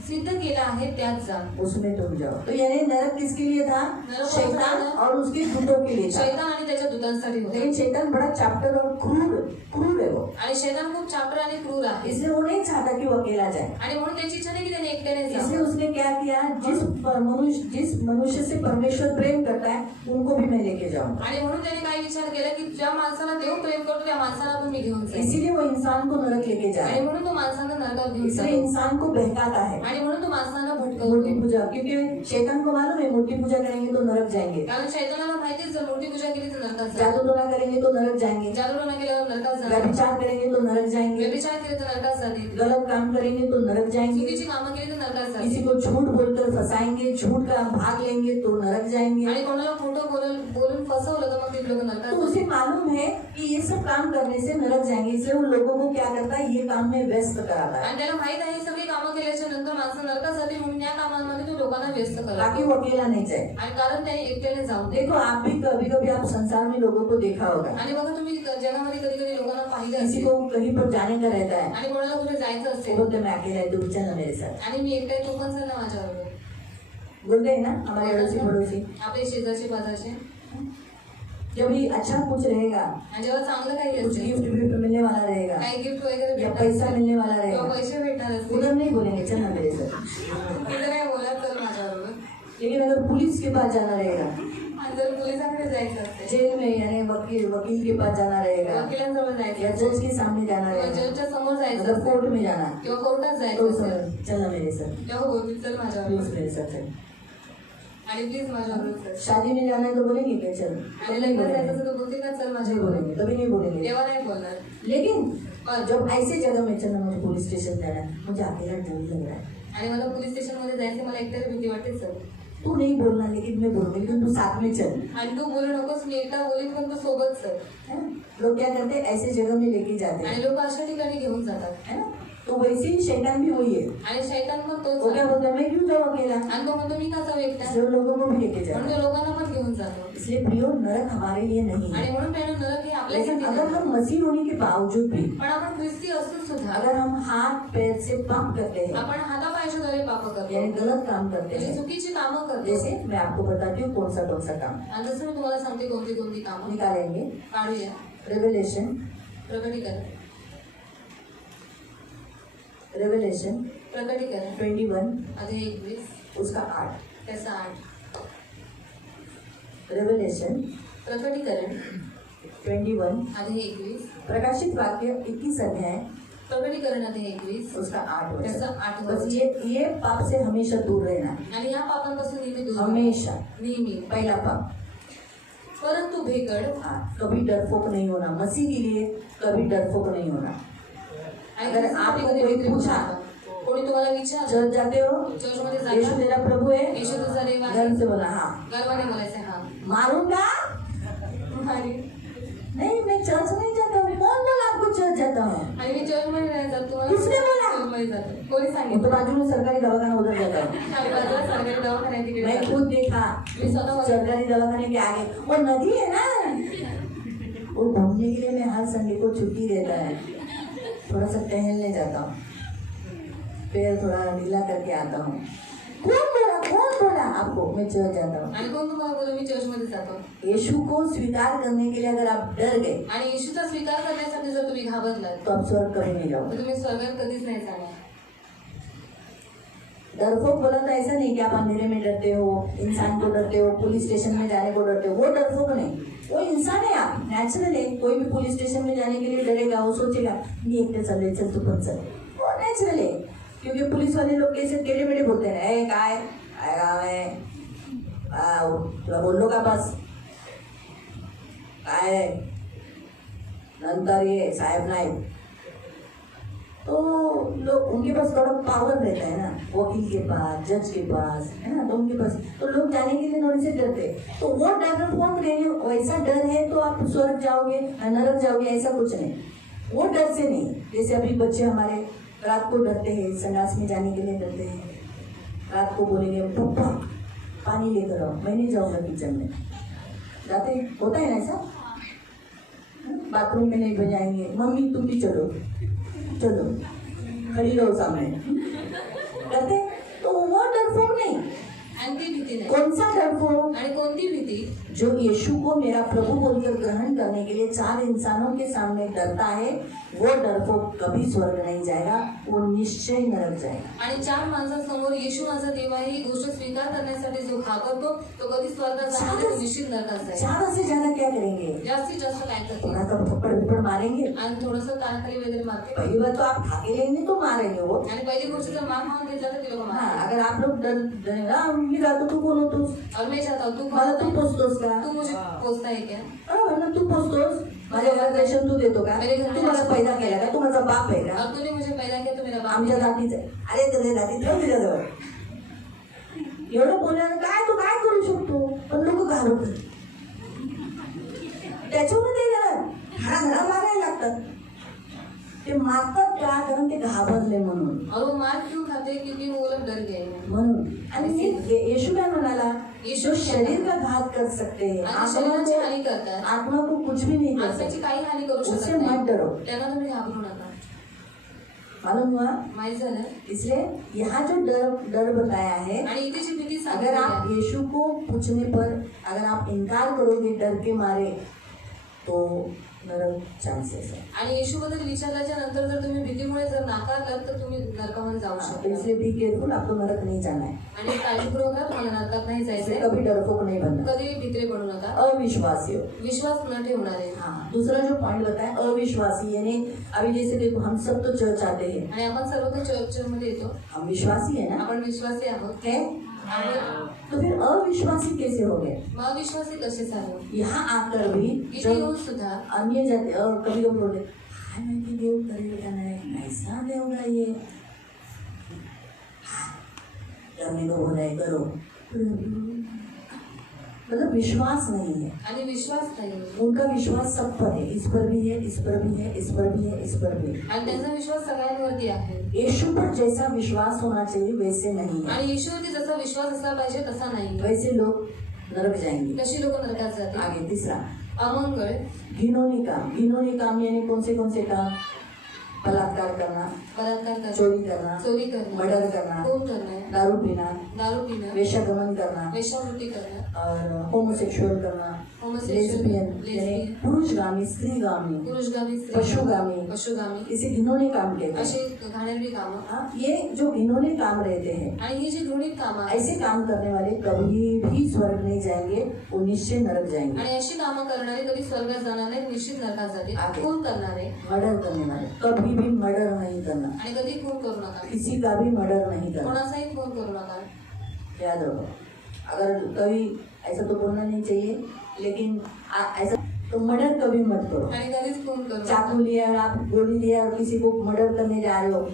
सिद्ध केला आहे त्यात जा। उसमें तुम जाओ। तो यानी नरक किसके लिए था? नरक शैतान कौन सा और उसके दूतों के लिए था। शैतान आणि त्याच्या दूतांसाठी होता। लेकिन शैतान बड़ा चाप्टर और क्रूर है वो, आणि शैतान खूप चापट आणि क्रूर आहे इसलिए वो नहीं चाहता कि वो अकेला जाए। आणि म्हणून त्याची इच्छा नाही की त्याने एकट्याने इसलिए जावं। उसने क्या किया, जिस मनुष्य से परमेश्वर प्रेम करता है उनको भी मैं लेके जाऊंगा। आणि म्हणून त्याने काय विचार केला की ज्या माणसाला देव प्रेम करतो त्या माणसाला पण मी घेऊन जाईन। इसीलिए वो इंसान को नरक लेके जाए, आणि म्हणून तो माणसाला नरकात घेऊन इसलिए जातो। इंसान को बहकाता है आणि म्हणून तो माणसाला मूर्ति भटकवतो। पूजा, क्योंकि शैतान को मालूम है मूर्ति पूजा करेंगे तो नरक जाएंगे, कारण शैतानाला माहिती आहे जर मूर्ती पूजा केली तर नरकात जाईल, जादू टोना करेंगे तो नरक जाएंगे, जादूटोना केल्यावर नरकात जाईल, व्यभिचार करेंगे तो नरक जाएंगे, व्यभिचार केले तर नरकात जातील, गलत काम करेंगे तो नरक जाएंगे, चुकीची कामं केली तर नरकात किसी जातील, को झूठ बोलकर फंसाएंगे, झूठ का भाग लेंगे तो नरक जाएंगे। आणि कोणाला खोटं बोलून फसवलं तर मग ते लोक नरकात तो जातील। उसे मालूम है कि ये सब काम करने से नरक जाएंगे, इसलिए उन लोगों को क्या करता है, ये काम में व्यस्त कराता है आणि त्याला माहित आहे ही सगळी कामं केल्याच्या नंतर माणसं नरकात जातील म्हणून या कामांमध्ये तो लोकांना व्यस्त करतो। ताकि वो अकेला नहीं जाए। आणि कारण त्याने एकट्याने जाऊ दे। देखो आप भी कभी कभी आप संसार में लोगों को देखा होगा, आणि बघा तुम्ही जगामध्ये कधी कधी लोकांना पाहिलं किसी असेल को कहीं पर जाने का रहता है, आणि कोणाला कुठे जायचं वो असेल बोलते मैं अकेला है, तू चल ना मेरे साथ, आणि मी एकटा तू पण चल ना माझ्याबरोबर। बोलते हैं ना हमारे अड़ोसी पड़ोसी। आपले शेजारचे पाजारचे। जब भी अच्छा कुछ रहेगा, आणि जेव्हा चांगलं काही कुछ असेल, गिफ्ट मिलने वाला रहेगा काही गिफ्ट वगैरे या भेटणार पैसा असेल, मिलने वाला किंवा रहेगा, पैसे भेटणार असतील, उधर नहीं बोलेंगे चल ना मेरे साथ। तिथं नाही बोला चल माझ्याबरोबर। लेकिन अगर पुलिस के पास जाना रहेगा, आणि जर पोलिसांकडे जायचं असेल, जेल में यानी वकील के पास जाना रहेगा, वकिलांजवळ जायचं या असेल, जज के सामने जाना किंवा रहेगा, जजच्या समोर जायचं अगर असेल, कोर्ट में जाना किंवा कोर्टात तो जायचं असेल, चल ना मेरे साथ, तेव्हा बोलतील चल माझ्याबरोबर प्लीज मेरे साथ चल। आणि प्लीज माझ्याबरोबर चल। शादी में जाना है तो बोलेंगे क्या चल, आणि लग्नात जायचं असेल तर बोलतील ना चल नहीं माझ्याबरोबर, बोलेंगे, कभी नहीं बोलेंगे। तेव्हा नाही बोलणार। लेकिन जब ऐसे जगह में चलना, मुझे पुलिस स्टेशन जाना है, मुझे अकेला डर लग रहा है, आणि मला पोलीस स्टेशन मध्ये जायचं, मला एकट्याला भीती वाटते सर। तू नहीं बोलना लेकिन मैं बोलूंगी, लेकिन तू साथ में चल। आणि तू बोलू नकोस, मी एकटा बोलीन पण तू सोबत चल। है ना? लोग क्या करते हैं, ऐसे जगह में लेके जाते हैं, आणि लोक अशा ठिकाणी घेऊन जातात। है ना? तो वैसे ही शैतान भी वही है, आणि शैतान पण वो तोच क्या आहे। बोलता है मैं क्यों जाऊँ अकेला, आणि तो म्हणतो मी का जाऊ एकटा, इसलिए उन लोगों को भी लेके म्हणून जाए। तो लोकांना पण घेऊन जातो। इसलिए प्रियो नरक हमारे लिए नहीं आणि है, म्हणून बहनों, नरक हे आपल्यासाठी लेकिन अगर नाही। हम मसीह होने के बावजूद भी, पण आपण ख्रिस्ती असून सुद्धा अगर हम हाथ पैर से पाप करते हैं आपण हातापायाच्या द्वारे पाप यानी करतो, गलत काम करते म्हणजे हैं, चुकीची कामं करतो। जैसे मैं आपको बताती हूँ कौन सा काम आणि जसं मी तुम्हाला सांगते कोणती कोणती कामं निकालेंगे। काढूया। रेवलेशन प्रकटीकरण रेवलेशन 21 अध्याय 21 उसका 8, त्याचा 8। रेवलेशन प्रकटीकरण 21 अध्याय 21 प्रकाशित वाक्य 21 अध्याय प्रकटीकरण अध्याय 21 उसका 8 त्याचा 8 बस वचन। ये पाप से हमेशा दूर रहना, आणि या पापांपासून नेहमी दूर राहा। हमेशा। नेहमी। पहला पाप परंतु भेकड कभी डरपोक नहीं होना, मसीह के लिए कभी डरपोक नहीं होना। अगर आपको कोई पूछा, कोणी तुम्हाला विचार चर्च जाते हो, चर्चमध्ये यीशु जाता तेरा प्रभु है, येशू तुझा देव आहे गर्व से बोला हाँ। गर्वाने बोलायचे हा मारूंगा नहीं, मैं चर्च नहीं जाता हूँ। कौन बोला आपको चर्च जाता हूँ? आणि मी चर्चमध्ये नाही जात तुम्हाला किसने बोला? चर्चमध्ये जातो कोणी वो तो सांगितलं बाजू में सरकारी दवाखाना उधर जाता हूँ। आम्ही बाजूला सरकारी दवाखान्यात तिकडे मैं जातो. खुद देखा, मी स्वतः सरकारी दवाखाने के आगे वो नदी है ना, वो घूमने के लिए मैं हर संडे को छुट्टी देता है, थोड़ा सा टहलने जाता हूँ, पैर थोड़ा ढीला करके आता हूँ। कौन बोला आपको मैं चर्च जाता हूँ? आणि कोण तुम्हाला बोलू मी चर्चमध्ये जातो यीशु को स्वीकार करने के लिए अगर आप डर गए आणि येशूचा स्वीकार करण्यासाठी जर तुम्ही घाबरलात तो आप स्वर्ग कभी नहीं जाओगे। तर तुम्ही स्वर्गात कधीच नाही जाणार. डरपोक बोला तो ऐसा नहीं कि आप अंधेरे में डरते हो, इंसान को डरते हो, पुलिस स्टेशन में जाने को डरते हो, वो डरपोक नहीं, वो इंसान है। आप नेचुरल है। कोई भी पुलिस स्टेशन में जाने के लिए डरेगा, वो सोचेगा नहीं एकटे चल चल तू पण चल, वो नेचुरल है। क्योंकि पुलिस वाले लोग कैसे टेढ़े मेढ़े बोलते हैं, ए काय गाव आहे तुला बोललो का बस काय नंतर ये साहेब नाही, तो लोग उनके पास थोड़ा पावर रहता है ना, वकील के पास, जज के पास, है ना, तो उनके पास तो लोग जाने के लिए थोड़े से डरते हैं। तो वो डर कौन रहेंगे? वैसा डर है तो आप स्वर्ग जाओगे नरक जाओगे, ऐसा कुछ नहीं। वो डर से नहीं, जैसे अभी बच्चे हमारे रात को डरते हैं, संडास में जाने के लिए डरते हैं, रात को बोलेंगे पप्पा पानी लेकर आओ, मैं नहीं जाऊंगा किचन में, जाते होता है ना ऐसा, बाथरूम में नहीं बजाएंगे, मम्मी तुम भी चलो चलो खड़ी रहो सामने, कहते तो वो डरपोक नहीं। आणि ती भीती नाही कौन सा डरपोक? आणि कोणती भीती? जो यीशु को मेरा प्रभु बोलकर ग्रहण करने के लिए 4 इंसानों के सामने डरता है, वो डरपोक कभी स्वर्ग नहीं जाएगा, वो निश्चय नरक जाएगा। आणि 4 माणसांसमोर येशू माझा देव आहे ही गोष्ट स्वीकार करण्यासाठी जो घाबरतो तो कधी स्वर्गात जाणार नाही, तो निश्चित नरकात जाईल. ज्यादा से ज्यादा क्या करेंगे? जास्तीत जास्त काय करते थोड़ा तो थप्पड़ थप्पड़ मारेंगे। आणि थोडंसं कानाखाली वगैरे मारते. पहली बात तो आप खाके लेंगे तो मारेंगे वो। आणि पहिली गोष्ट जर मार खाऊन घेतला तर ते लोक हाँ, मारतात. अगर आप लोग डरेगा मी जातो तू कोण होतोस? और मैं चाहता हूँ मला तू पोचतोस का? तू मुझे पोचता है क्या? बरोबर ना, तू पोचतोस, माझ्या घरात रेशन तू देतो का? तू मला पैदा केला का? तू माझा बाप आहे का? और तूने मुझे पैदा किया तो मेरा बाप आमच्या है. जातीचं आहे. अरे तुझ्या जातीत राहू तुझ्याजवळ. एवढं बोलल्यानं काय तू काय करू शकतो? पण लोक घाबरतात. त्याच्यामुळे ते घरा मारायला लागतात. ते मारतात का? कारण ते घाबरले म्हणून. और वो मार क्यों खाते? क्योंकि वो लोग डर गए हैं. म्हणून आणि येशू काय म्हणाला? जो शरीर का घात कर सकते हैं, आणि शरीराची हानी करतात, आत्मा को कुछ भी नहीं कर आत्म्याची सकते, काही हानी करू शकत उससे मत नाही. डरो। त्यांना तुम्ही घाबरू नका. मालूम हुआ? माहित झालं. इसलिए यहाँ जो डर बताया है, आणि इथे जी भीती अगर सांगितली आप आहे, यीशु को पूछने पर अगर आप इनकार करोगे डर के मारे तो नरक चांसेस है। आणि येशूबद्दल विचारल्याच्या नंतर जर तुम्ही भीतीमुळे जर नाकारलात तर तुम्ही नरकामध्ये जाऊ तो शकता. इसलिए बी केयरफुल, आपको नरक नहीं जाना है। आणि काळजीपूर्वक राहा, तुम्हाला नरकात नाही इसलिए जायचंय. कभी डरपोक नहीं बनना, कधी भित्रे पडू नका. अविश्वासी हो। विश्वास न ठेवणारे. हाँ, दूसरा जो पॉइंट बताया अविश्वासी, यानी अभी जैसे देखो हम सब तो चर्च आते हैं, आणि आपण सर्व तो चर्चमध्ये येतो, हम विश्वासी है ना, आपण विश्वासी आहोत. है? तो फिर अविश्वासी कैसे हो गए? मग अविश्वासी कसे झालो? यहाँ आकर भी इथे जब येऊन सुद्धा अन्य जाते और कभी कभी बोलते काय माहिती देव करेल का नाही, कैसा देव का ये, करने को बोला है करो, मतलब विश्वास नहीं है। आणि विश्वास नाही. उनका विश्वास सब पर है, इस पर भी है, इस पर भी है, इस पर भी है, इस पर भी है। आणि त्यांचा विश्वास सगळ्यांवरती आहे. यीशु पर जैसा विश्वास होना चाहिए वैसे नहीं है, आणि येशूवरती जसा विश्वास असला पाहिजे तसा नाही. वैसे लोग नरक जाएंगे। तशी लोक नरकात जाते. आगे तीसरा अमंगळ, घिनौनी काम यानी कौन से काम? बलात्कार करना, बलात्कार करणे, चोरी करना, चोरी करणे, मर्डर करना, खून करणे, दारू पीना, दारू पिणं, वेश्यागमन करना वेश्यावृत्ती करणं, और होमोसेक्सुअल करना, लेस्बियन यानी पुरुषगामी, स्त्रीगामी, पुरुषगामी, पशुगामी, पशुगामी इसे घिनौने काम कहते अशी हैं। घाणेरडी कामं. हाँ, ये जो घिनौने काम रहते हैं, आणि ही जी घृणित कामं आहेत ऐसे काम करने वाले कभी भी स्वर्ग नहीं जाएंगे, वो निश्चय नरक जाएंगे। आणि अशी कामं करणारे कधी स्वर्गात जाणार नाही, निश्चित नरकात जातील. आगे. खून करणारे मर्डर करने वाले कभी भी मर्डर नहीं करना, आणि कधी खून करू नका. किसी का भी मर्डर नहीं करना, कोणाचाही खून करू नका. याद रखो। अगर कभी ऐसा तो बोलना नहीं चाहिए लेकिन ऐसा तो मर्डर कभी मत करो। आणि कधीच खून करू चाकू नका. लिया और आप गोली लिया और किसी को मर्डर करने जा रहे हो,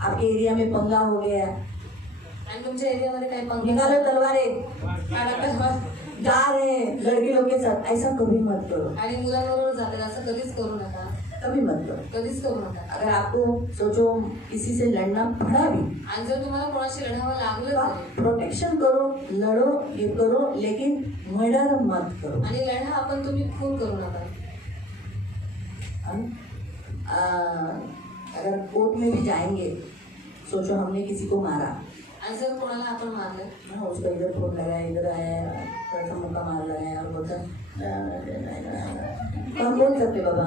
आपके एरिया में पंगा हो गया, आणि तुमच्या एरियामध्ये काही पंगा निकालो तलवारें, काढा तलवार. जा रहे हैं लड़के लोग के साथ, ऐसा कभी मत करो, आणि मुलांबरोबर जातात असं कधीच करू नका. कभी मत करो। कधीच करू नका. अगर आपको सोचो किसी से लड़ना पड़ा भी, आणि जर तुम्हाला कोणाशी लढावं लागलं तो आप तरी प्रोटेक्शन करो, लड़ो, ये करो, लेकिन मर्डर मत करो। आणि लढा आपण तुम्ही खून करू नका. हम अगर कोर्ट में भी जाएंगे, सोचो हमने किसी को मारा, आणि जर कोणाला आपण मारलं हाँ, उसका इधर फोन लगाया, इधर आया, थोड़ा सा मुक्का मार लगाया और बोलता तो हम बोल सकते बाबा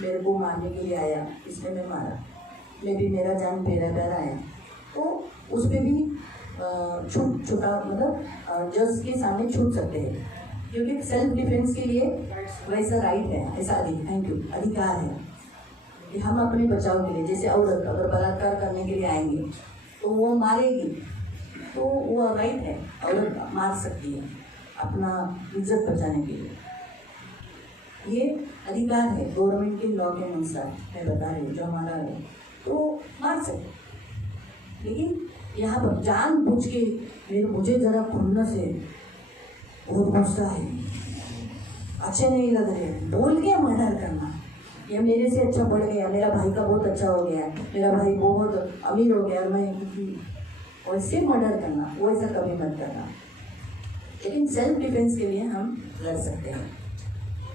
मेरे को मारने के लिए आया, इसलिए मैं मारा, मैं भी मेरा जान मेरा प्यारा आया, तो उस पर भी छोटा मतलब जज के सामने छूट सकते हैं, क्योंकि सेल्फ डिफेंस के लिए वैसा राइट है, ऐसा थैंक यू अधिकार है कि हम अपने बचाव के लिए, जैसे औरत अगर बलात्कार करने के लिए आएंगे तो वो मारेगी, तो वो राइट है, औरत मार सकती है अपना इज्जत बचाने के लिए, ये अधिकार है गवर्नमेंट के लॉ के अनुसार, मैं बता रही हूँ जो हमारा है, तो मार सकते। लेकिन यहाँ पर जानबूझ के मुझे जरा खुन्नस से बहुत गुस्सा है, अच्छे नहीं लग रहे, बोल के मर्डर करना, या मेरे से अच्छा बढ़ गया, मेरा भाई का बहुत अच्छा हो गया, मेरा भाई बहुत अमीर हो गया, मैं वैसे मर्डर करना, वैसा कभी मत करना। लेकिन सेल्फ डिफेंस के लिए हम लड़ सकते हैं,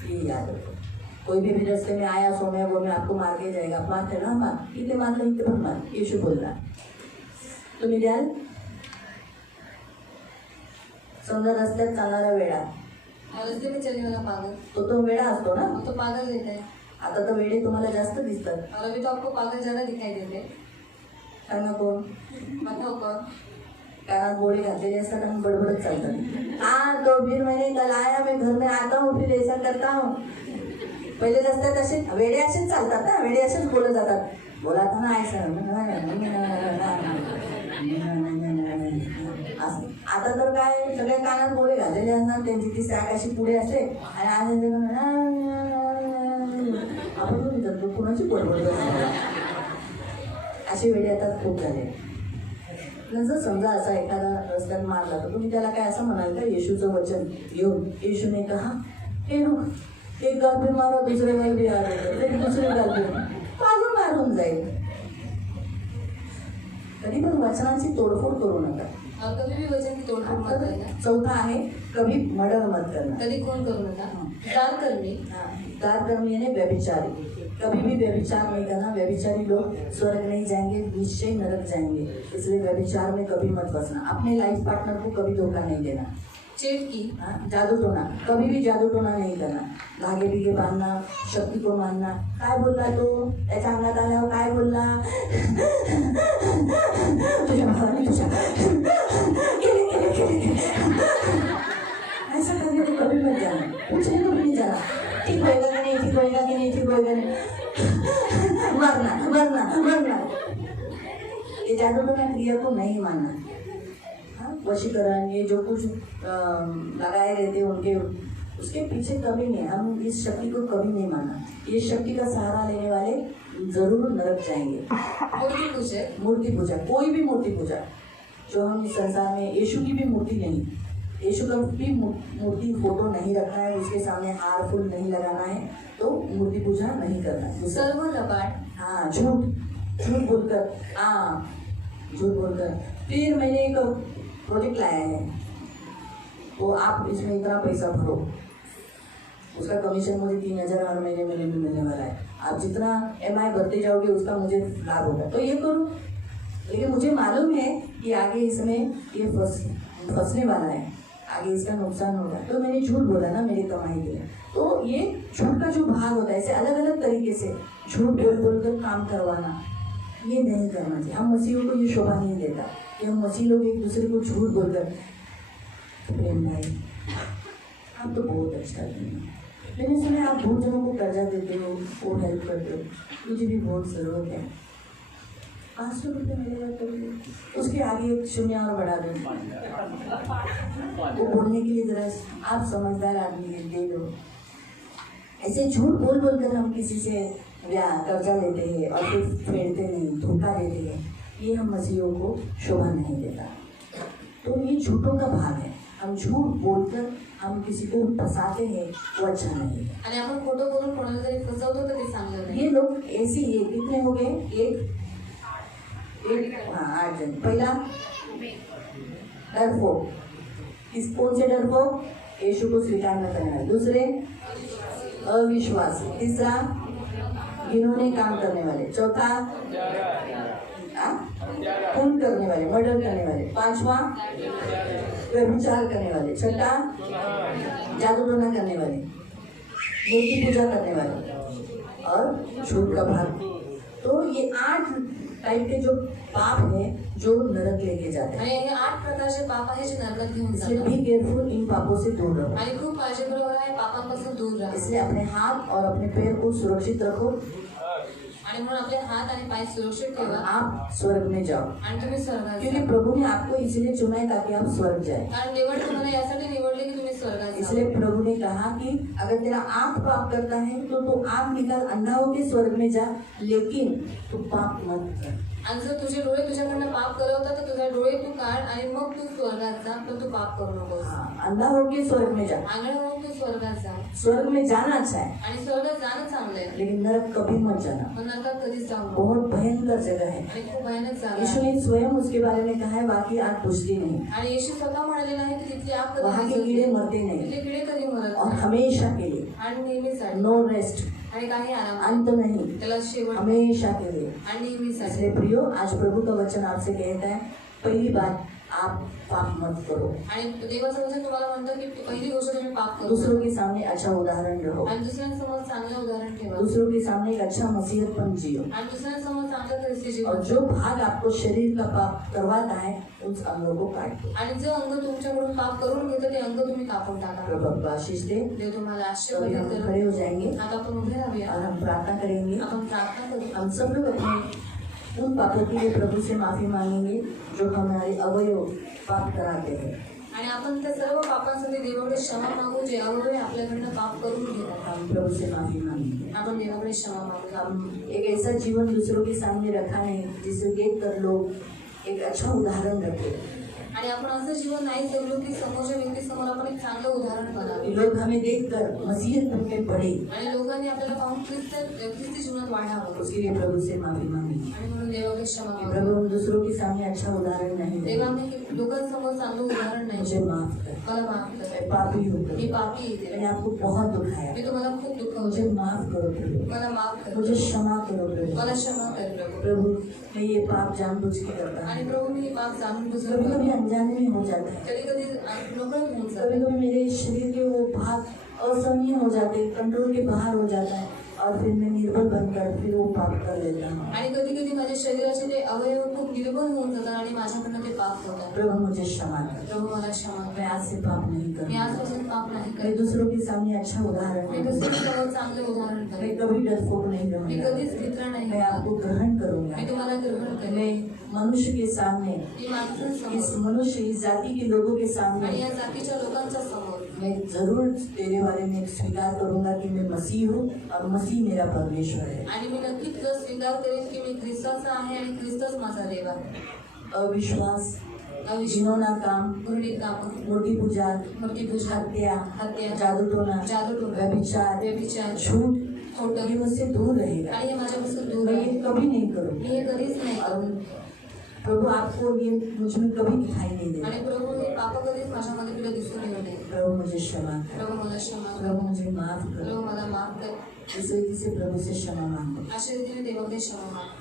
ये याद रखो। कोई भी रास्ते में आया सोम्या वो में आपको मार के जाएगा, आप मारते ना मार, इतने मार लो इतने मार, यीशु बोल रहा है। तुम्ही द्याल समजा रस्त्यात चालणारा वेडा, रस्ते में चलने वाला पागल, तो वेडा असतो ना, तो पागल देता है. आता तर वेडे तुम्हाला जास्त दिसतात, और अभी तो आपको पागल ज्यादा दिखाई देते. सांगा कोण? बताओ कौन? कानात गोळे घातलेले असतात आणि बडबडत चालतात, हाँ तो फिर मैंने कल आया, मैं घर में आता हूँ, फिर ऐसा करता हूँ। पहिले रस्त्यात असे वेडे असेच चालतात ना, वेडे असेच बोलत जातात, बोला था ना ऐसा, आता तर काय सगळ्या कानात गोळे घातलेले असतात, त्यांची ती सॅक अशी पुढे असते आणि आपण कुणाची बडबड असे वेडे आता खूप झाले। जर समजा असा एखादा रस्त्यात मारला तर तुम्ही त्याला काय असं म्हणाल का येशूचं वचन घेऊन, येशूने कहा हे रुक एक गाल पे मारो दुसरे गाल भी आ रहे, दुसरे गाल पे अजून मारून जाईल। कधी पण वचनाची तोडफोड करू नका, और कभी भी वचन की तोड़फोड़ मत करना. चौथा आहे कभी मर्डर मत करना, कधी खून करू नका. दान करणे, दान करने यानी व्यभिचारी, कभी भी व्यभिचार नहीं करना, व्यभिचारी लोग स्वर्ग नहीं जाएंगे, निश्चय नरक जाएंगे, इसलिए व्यभिचार में कभी मत फंसना, अपने लाइफ पार्टनर को कभी धोखा नहीं देना। चेटकी, जादू टोना, कभी भी जादू टोना नहीं करना, धागे बिगे बांधना, शक्ति को मानना, काय बोलला तो त्याच्या अंगात आल्यावर काय बोलला, तुझ्या भावाने तुझ्या ऐसा करने को कभी मत जाना, पूछने को भी नहीं जाना, ठीक होएगा कि नहीं, ठीक होएगा कि नहीं, ठीक होएगा नहीं, मरना मरना मरना, ये जादू टोना क्रिया को नहीं मानना। वशीकरण ये जो कुछ लगाए रहते हैं उनके, उसके पीछे कभी नहीं, हम इस शक्ति को कभी नहीं मानना, ये शक्ति का सहारा लेने वाले जरूर नरक जाएंगे। मूर्ति पूजा, मूर्ति पूजा, कोई भी मूर्ति पूजा जो हम इस संसार में, यीशु की भी मूर्ति नहीं, यीशु का भी मूर्ति फोटो नहीं रखना है, उसके सामने हार फूल नहीं लगाना है, तो मूर्ति पूजा नहीं करना है। सर्व लबाड, हाँ झूठ बोलकर, हाँ झूठ बोलकर। फिर मैंने एक प्रोजेक्ट लाया है, तो आप इसमें इतना पैसा भरो, उसका कमीशन मुझे 3,000 हर महीने में मिलने वाला है, आप जितना EMI भरते जाओगे उसका मुझे लाभ होगा, तो ये करो। लेकिन मुझे मालूम है कि आगे इसमें ये फंसने वाला है, आगे इसका नुकसान होगा, तो मैंने झूठ बोला ना मेरी कमाई के लिए। तो ये झूठ का जो भाग होता है, ऐसे अलग अलग तरीके से झूठ बोल कर काम करवाना, ये नहीं करना चाहिए। हम मसीहों को ये शोभा नहीं देता कि हम मसीह लोग एक दूसरे को झूठ बोलकर, प्रेम भाई आप तो बहुत अच्छा हैं, मैंने सुना आप बहुत जनों को कर्जा देते हो, वो हेल्प करते हो, मुझे भी बहुत ज़रूरत है, 500 रुपये मिलेगा तो उसके आगे एक शून्य और बढ़ा दो। वो बोलने के लिए जरा आप समझदार आदमी हैं, दे दो। ऐसे झूठ बोल बोल कर हम किसी से कर्जा लेते हैं और फिर फेरते नहीं, धोखा देते हैं। ये हम मसीहों को शोभा नहीं देता। तो ये झूठों का भाग है। हम झूठ बोलकर हम किसी को फंसाते हैं, वो अच्छा नहीं है। आणि आपण खोटं बोलून कोणाला जरी फसवतो तर ते चांगलं नाही. ये लोग ऐसे ही कितने हो गए? एक 8 जन। पहला डरपोक, कौन से डरपोक? यीशु को स्वीकार न करने वाले। दूसरे अविश्वासी। तीसरा घिनौने काम करने वाले। चौथा खून करने वाले, मर्डर करने वाले। पांचवा व्यभिचार करने वाले। छठा जादू टोना करने वाले, मूर्ति पूजा करने वाले और झूठ का भाग। तो ये 8 टाइप के जो पाप है जो नरक लेके जाते हैं। आणि हे 8 प्रकारचे पाप आहे जे नरकात घेऊन इसलिए जातात. बी केयरफुल, इन पापों से दूर रहो। आणि खूप काळजीपूर्वक आहे पापांपासून दूर राहा. इसलिए अपने हाथ और अपने पैर को सुरक्षित रखो आणि म्हणून आपले हात आणि पाय सुरक्षित और ठेवा आप स्वर्ग में जाओ। आणि तुम्ही स्वर्गात क्योंकि जा. प्रभु ने आपको इसलिए चुना है ताकि आप स्वर्ग जाए। कारण देवाने तुम्हाला यासाठी निवडले की तुम्ही स्वर्गात जा. इसलिए प्रभु ने कहा कि अगर तेरा आंख पाप करता है तो तू आंख निकाल, अंधा होके स्वर्ग में जा, लेकिन तू पाप मत कर। आणि जर तुझे डोळे तुझ्याकडनं पाप करवतात तर तुझे डोळे तू काढ आणि मग तू स्वर्गात जा, पण तू पाप करू नकोस. हाँ, अंधा होके स्वर्ग में जा। आंधळ होऊन तू स्वर्गात जा. स्वर्ग में जाना अच्छा है, आणि स्वर्गात जाणं चांगलं आहे, लेकिन नरक कभी मत जाना। पण नरकात कधीच जाऊ नको. बहुत भयंकर जगह है। आणि खूप भयानक जागा यीशु आहे. ने स्वयं उसके बारे में कहा है, वहाँ की आग बुझती नहीं, आणि येशू स्वतः म्हणालेला आहे की तिथली आग कधी वहाँ के विझत कीड़े नाही. मरते नहीं तिथले किडे कधी मरत और नाही. हमेशा के लिए, आणि नेहमीसाठी नो रेस्ट, आणि काही आराम नाही. अंत नहीं, त्याला शेवट नाही. हमेशा के लिए। आणि नेहमीसाठी. इसलिए प्रियो, आज प्रभु का वचन आपसे कहता है, पहली बात आप पाप मत करो। आणि देवाचं वचन तुम्हाला म्हणतं की पहिली गोष्ट तुम्ही पाप करू दूसरों के सामने अच्छा उदाहरण रहो, आणि दुसऱ्यांसमोर चांगलं उदाहरण ठेवा दूसरों के सामने एक अच्छा मसीहतपन जियो, आणि दुसऱ्यांसमोर चांगलं ख्रिस्ती और जीवन. जो भाग आपको शरीर का पाप करवाता है उस अंगों को काट दो। आणि जो अंग तुमच्याकडून पाप करून घेतं ते अंग तुम्ही कापून टाका. प्रभु आपको आशीष दे। देव तुम्हाला अभी आशीर्वाद हम करो. खड़े हो जाएंगे आता आपण उभे राहूया. और हम प्रार्थना करेंगे। आपण प्रार्थना करू. हम सब लोग अपने उन पापों के लिए प्रभु से माफी मांगेंगे जो हमारे अवयव पाप कराते हैं। आणि आपण त्या सर्व पापांसाठी देवाकडे क्षमा मागू जे अवयव आपल्याकडनं पाप करून घेतात. हम प्रभु से माफी मांगेंगे। आपण देवाकडे क्षमा मागू. हम एक ऐसा जीवन दूसरों के सामने रखा है जिसे देखकर लोग एक अच्छा उदाहरण रखें। आणि आपण असं जीवन नाही जगलो की समोरच्या व्यक्तीसमोर आपण एक चांगलं उदाहरण करावे. लोग हमें देखकर मसीहत में बढ़े, आणि लोकांनी आपल्याला पाहून ख्रिस्ती जीवनात वाढावं. उसके लिए प्रभु से माफी मांगेंगे। आणि म्हणून देवाकडे क्षमा कि मागू. प्रभु, हम दूसरों के सामने अच्छा उदाहरण नहीं देंगे, देवाने लोकांसमोर चांगलं उदाहरण नाही. मुझे माफ कर, मला माफ कर. मैं पापी हूँ मी प्रभु, पापी आहे. मैंने आपको बहुत दुखाया, मी तुम्हाला खूप दुखवले. मुझे माफ करो प्रभु, मला माफ कर. मुझे क्षमा करो प्रभु। मला क्षमा कर प्रभु. प्रभु, मैं ये पाप जानबूझ के करता आणि हूँ, प्रभू मी हे पाप जाणून बुजून कभी कभी करतो. अनजाने में हो जाता है, कधी कधी नकळत होऊन कभी जातं. कभी मेरे शरीर के वो भाग असहनीय हो जाते, कंट्रोल के बाहर हो जाता है और फिर मैं निर्बल बनकर फिर वो पाप कर लेता हूँ। आणि कधी कधी माझ्या शरीराचे ते अवयव खूप निर्बल होऊन जातात आणि माझ्याकडनं ते पाप होतात. प्रभु, मुझे क्षमा कर, प्रभू मला क्षमा कर. मैं आज से पाप नहीं मी करूँगा, आजपासून पाप नाही मैं करत. दूसरों के सामने अच्छा उदाहरण मी दूंगा, दुसऱ्यांसमोर चांगले उदाहरण मैं करेन. कभी डरपोक नहीं मी रहूंगा, कधीच भित्र नाही मैं आपको ग्रहण करूंगा, मी तुम्हाला ग्रहण करेन. मैं मनुष्य के सामने, मी माणसांसमोर इस मनुष्य, इस जाति के लोगों के आणि सामने या जातीच्या लोकांच्या समोर मैं जरूर तेरे बारे में स्वीकार करूंगा कि मैं मसीह हूँ और मसीह मेरा परमेश्वर है। आणि मी नक्कीच तो स्वीकार करेन की मी ख्रिस्ताचा आहे आणि ख्रिस्तच माझा देव आहे. अविश्वास, अविश्वास, घिनौना काम, घृणित काम, मूर्ति पूजा, मूर्तिपूजा, हत्या, हत्या, जादू टोना, व्यभिचार, व्यभिचार, झूठ, खोटं, ये मुझसे दूर रहेगा, आणि हे माझ्यापासून दूर मैं आहे. ये कभी नहीं मी करूँगा। हे कधीच नाही और करू. प्रभु, आपको ये मुझ में कभी दिखाई नहीं देगा। आणि प्रभू हे पाप कधीच माझ्यामध्ये तुला दिसून येऊ नये. प्रभु, मुझे क्षमा कर, प्रभू मला क्षमा कर. प्रभु मुझे माफ कर। प्रभू मला माफ कर. इस रीति से प्रभु से क्षमा मांगो। अशा रीतीने देवाकडे क्षमा माग.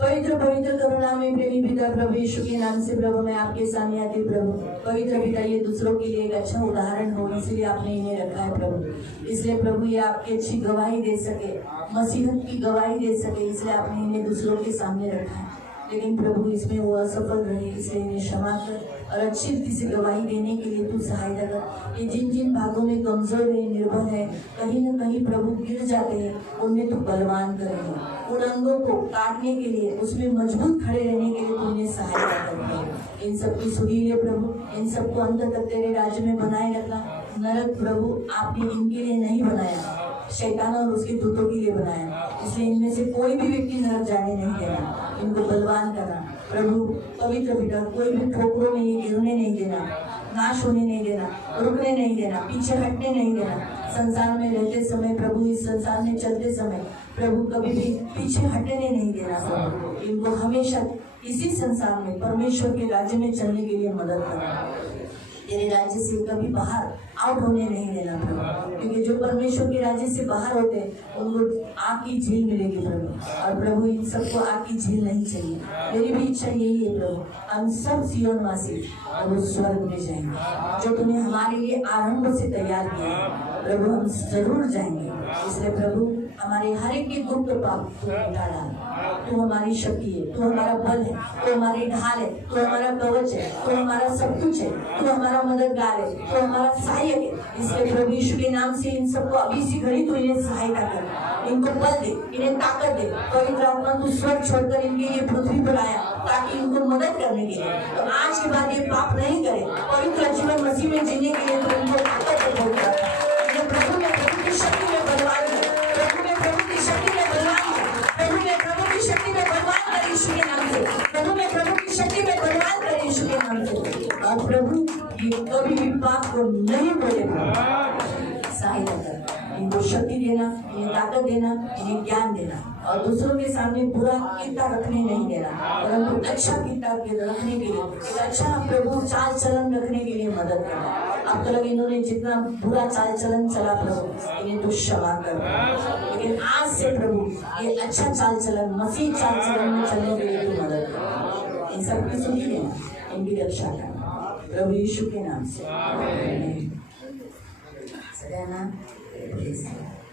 पवित्र पवित्र करुणा में प्रेमी पिता प्रभु यीशु के नाम से प्रभु मैं आपके सामने आती हूँ प्रभु। पवित्र पिता, ये दूसरों के लिए एक अच्छा उदाहरण हो, इसलिए आपने इन्हें रखा है प्रभु। इसलिए प्रभु ये आपकी अच्छी गवाही दे सके, मसीहत की गवाही दे सके, इसलिए आपने इन्हें दूसरों के सामने रखा है। लेकिन प्रभु इसमें वो असफल रहे, इसलिए इन्हें क्षमा कर और अच्छी रीति से गवाही देने के लिए तू सहायता कर। ये जिन जिन भागों में कमजोर है, निर्बल है, कहीं न कहीं प्रभु गिर जाते हैं, उनमें तू बलवान करेगा। उन अंगों को काटने के लिए, उसमें मजबूत खड़े रहने के लिए तू उन्हें सहायता करना। इन सबकी सुधी ले प्रभु, इन सबको अंत तक तेरे राज्य में बनाए रखना। नरक प्रभु आपने इनके लिए नहीं बनाया, शैतान और उसके दूतों के लिए बनाया, इसलिए इनमें से कोई भी व्यक्ति नरक जाने नहीं देना। इनको बलवान करना प्रभु, पवित्र पिता, कोई भी ठोकरों में ये गिरने नहीं देना, नाश होने नहीं देना, रुकने नहीं देना, पीछे हटने नहीं देना। संसार में रहते समय प्रभु, इस संसार में चलते समय प्रभु, कभी भी पीछे हटने नहीं देना प्रभु। इनको हमेशा इसी संसार में परमेश्वर के राज्य में चलने के लिए मदद करना। तेरे राज्य से कभी बाहर आउट होने नहीं देना प्रभु, क्योंकि जो परमेश्वर के राज्य से बाहर होते हैं उनको आग की झील मिलेगी प्रभु, और प्रभु इन सबको आग की झील नहीं चाहिए। मेरी भी इच्छा यही है प्रभु, हम सब सियोनवासी प्रभु स्वर्ग में जाएंगे, जो तूने हमारे लिए आरंभ से तैयार किया है प्रभु, हम जरूर जाएंगे। इसलिए प्रभु हमारे हर एक के गुप्त पाप तू मिटा डाल। तू हमारी शक्ति है, तू हमारा बल है, तू हमारी ढाल है, तू हमारा कवच है, तू हमारा सब कुछ है, तू हमारा मददगार है, तू हमारा सहायक है। इसलिए प्रभु यीशु के नाम से इन सबको अभी सी घड़ी तू इन्हें सहायता कर, इनको बल दे, इन्हें ताकत दे। पवित्र आत्मा तू स्वर्ग छोड़कर इनके लिए पृथ्वी पर आया ताकि इनको मदद करने के लिए, तो आज के बाद ये पाप नहीं करे, पवित्र जीवन मसीह में जीने के लिए तो इनको ताकत दे। प्रभु में प्रभु की शक्ति में बलवान है, प्रभु में प्रभु की शक्ति में बलवान है, प्रभु में प्रभु की शक्ति में बलवान कर यीशु के नाम से, प्रभु में प्रभु की शक्ति में बलवान कर यीशु के नाम से। और प्रभु ये कभी भी पाप को नहीं बोले, सहायता कर, इनको शक्ति देना, इन्हें ताकत देना, इन्हें ज्ञान देना, और दूसरों के सामने बुरा कितना रखने नहीं देना, परंतु अच्छा कितना रखने के लिए, एक अच्छा प्रभु चाल चलन रखने के लिए मदद करना। अब तक इन्होंने जितना बुरा चाल चलन चला प्रभु, इन्हें तो क्षमा कर, लेकिन आज से प्रभु ये अच्छा चाल चलन, मसीह चाल चलन में चलने के लिए तो मदद कर। इन सबकी सुनी लेना, इनकी रक्षा करना प्रभु यीशु के नाम से। सदैव